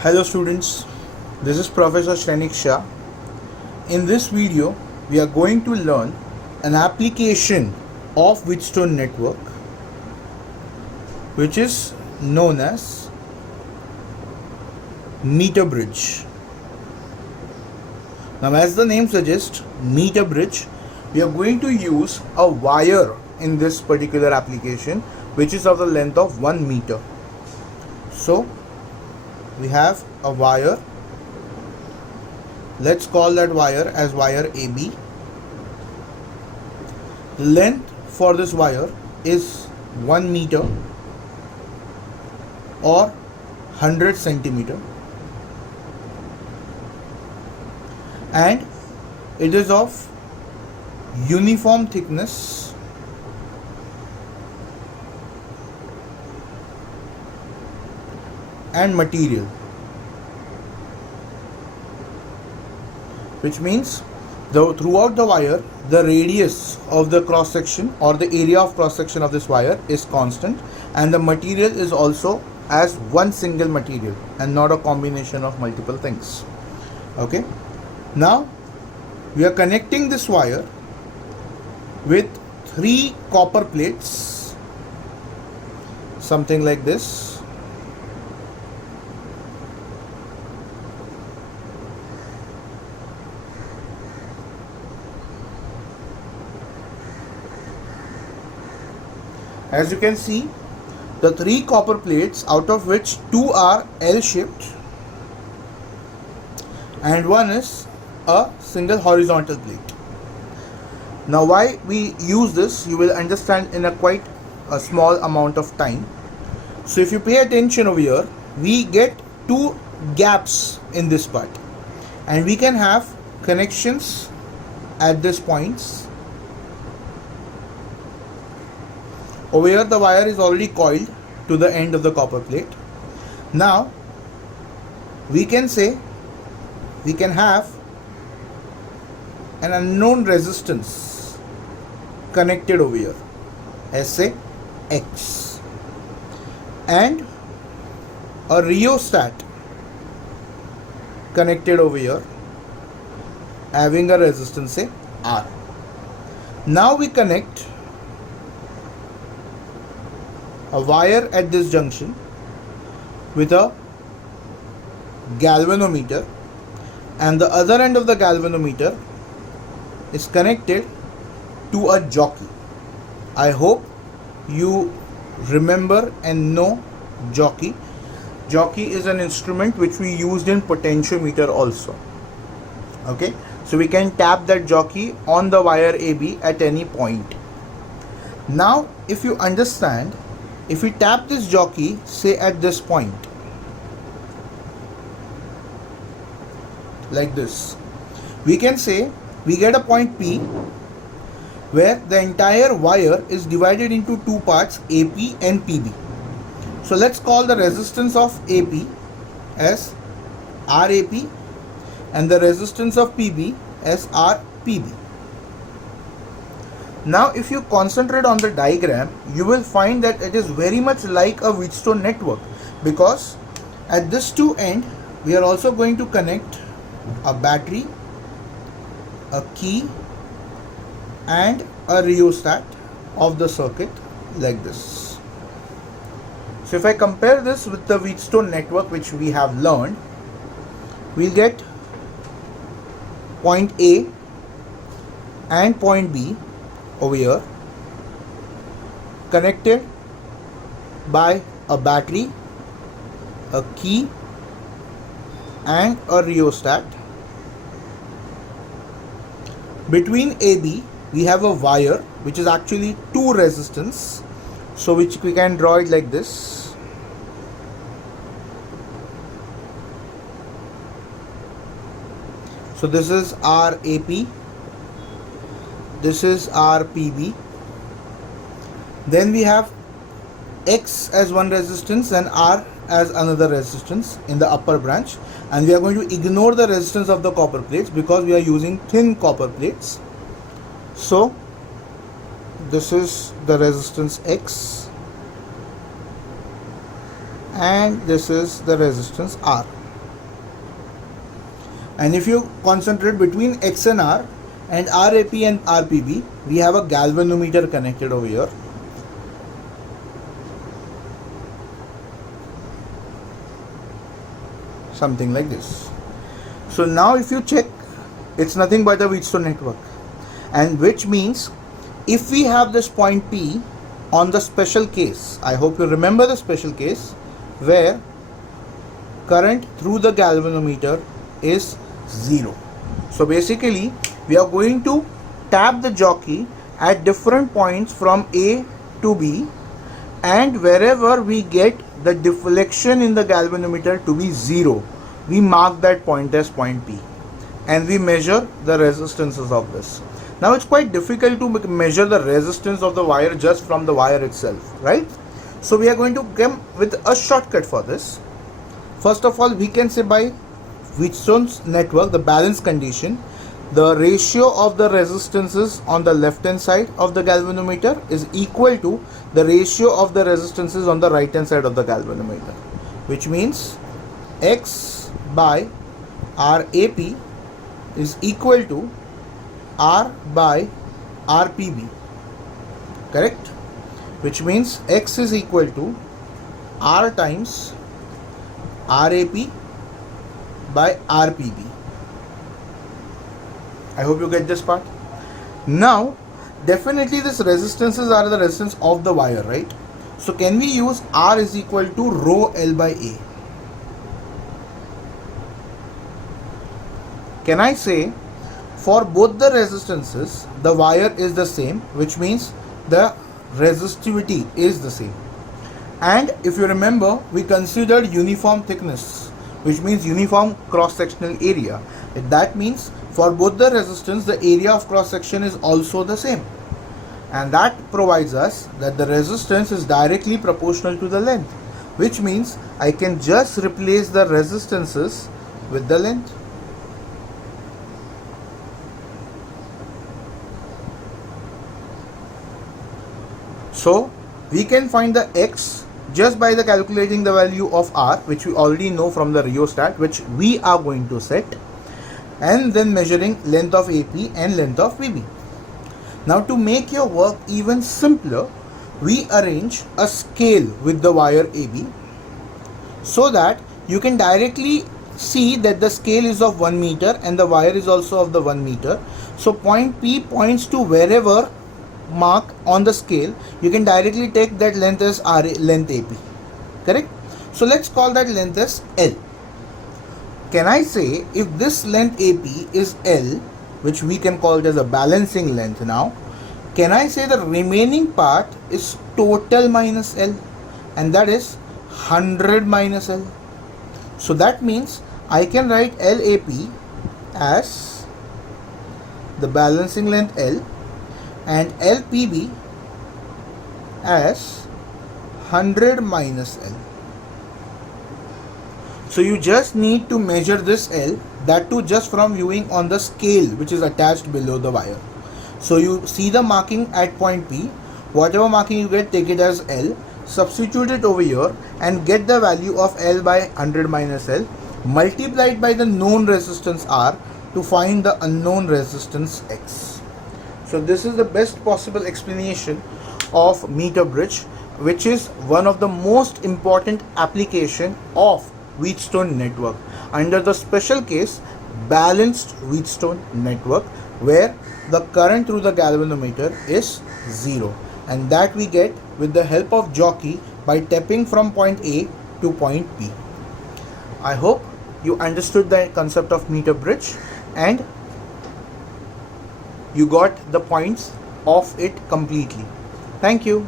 Hello students, this is Professor Shrenik Shah. In this video, we are going to learn an application of Wheatstone network which is known as meter bridge. Now as the name suggests, meter bridge, we are going to use a wire in this particular application which is of the length of 1 meter. So we have a wire. Let's call that wire as wire AB. The length for this wire is 1 meter or 100 centimeter, and it is of uniform thickness and material, which means throughout the wire the radius of the cross section or the area of cross section of this wire is constant, and the material is also as one single material and not a combination of multiple things. Okay, now we are connecting this wire with 3 copper plates, something like this. As you can see, the 3 copper plates, out of which 2 are L-shaped and 1 is a single horizontal plate. Now why we use this, you will understand in a quite a small amount of time. So if you pay attention over here, we get 2 gaps in this part, and we can have connections at these points. Over here the wire is already coiled to the end of the copper plate. Now we can say we can have an unknown resistance connected over here as say X, and a rheostat connected over here having a resistance say R. Now we connect a wire at this junction with a galvanometer, and the other end of the galvanometer is connected to a jockey. I hope you remember and know jockey. Jockey is an instrument which we used in potentiometer also. Okay, so we can tap that jockey on the wire AB at any point. Now if you understand, if we tap this jockey say at this point like this, we can say we get a point P where the entire wire is divided into 2 parts, AP and PB. So let's call the resistance of AP as RAP and the resistance of PB as RPB. Now if you concentrate on the diagram, you will find that it is very much like a Wheatstone network, because at this 2 end we are also going to connect a battery, a key and a rheostat of the circuit like this. So if I compare this with the Wheatstone network which we have learned, we'll get point A and point B over here connected by a battery, a key and a rheostat. Between AB we have a wire which is actually 2 resistance, so which we can draw it like this. So this is RAP, this is RPB. Then we have X as one resistance and R as another resistance in the upper branch, and we are going to ignore the resistance of the copper plates because we are using thin copper plates. So this is the resistance X and this is the resistance R. And if you concentrate between X and R and RAP and RPB, we have a galvanometer connected over here. Something like this. So now if you check, it's nothing but a Wheatstone network, and which means if we have this point P on the special case, I hope you remember the special case where current through the galvanometer is 0. So basically we are going to tap the jockey at different points from A to B, and wherever we get the deflection in the galvanometer to be 0, we mark that point as point P and we measure the resistances of this. Now it's quite difficult to measure the resistance of the wire just from the wire itself, right? So we are going to come with a shortcut for this. First of all, we can say by Wheatstone's network, the balance condition, the ratio of the resistances on the left hand side of the galvanometer is equal to the ratio of the resistances on the right hand side of the galvanometer, which means X by RAP is equal to R by RPB, correct? Which means X is equal to R times RAP by RPB. I hope you get this part. Now definitely this resistances are the resistance of the wire, right? So can we use R is equal to rho L by A? Can I say for both the resistances the wire is the same, which means the resistivity is the same? And if you remember, we considered uniform thickness, which means uniform cross-sectional area. That means for both the resistance, the area of cross-section is also the same. And that provides us that the resistance is directly proportional to the length, which means I can just replace the resistances with the length. So we can find the X just by the calculating the value of R, which we already know from the rheostat, which we are going to set, and then measuring length of AP and length of PB. Now to make your work even simpler, we arrange a scale with the wire AB so that you can directly see that the scale is of 1 meter and the wire is also of the 1 meter. So point P points to wherever mark on the scale, you can directly take that length as length AP, correct? So let's call that length as L. Can I say if this length AP is L, which we can call it as a balancing length now, can I say the remaining part is total minus L, and that is 100 minus L? So that means I can write LAP as the balancing length L and LPB as 100 minus L. So you just need to measure this L, that too just from viewing on the scale which is attached below the wire. So you see the marking at point P, whatever marking you get, take it as L, substitute it over here and get the value of L by 100 minus L, multiplied by the known resistance R to find the unknown resistance X. So this is the best possible explanation of meter bridge, which is one of the most important application of Wheatstone network under the special case balanced Wheatstone network, where the current through the galvanometer is 0, and that we get with the help of jockey by tapping from point A to point P. I hope you understood the concept of meter bridge and you got the points of it completely. Thank you.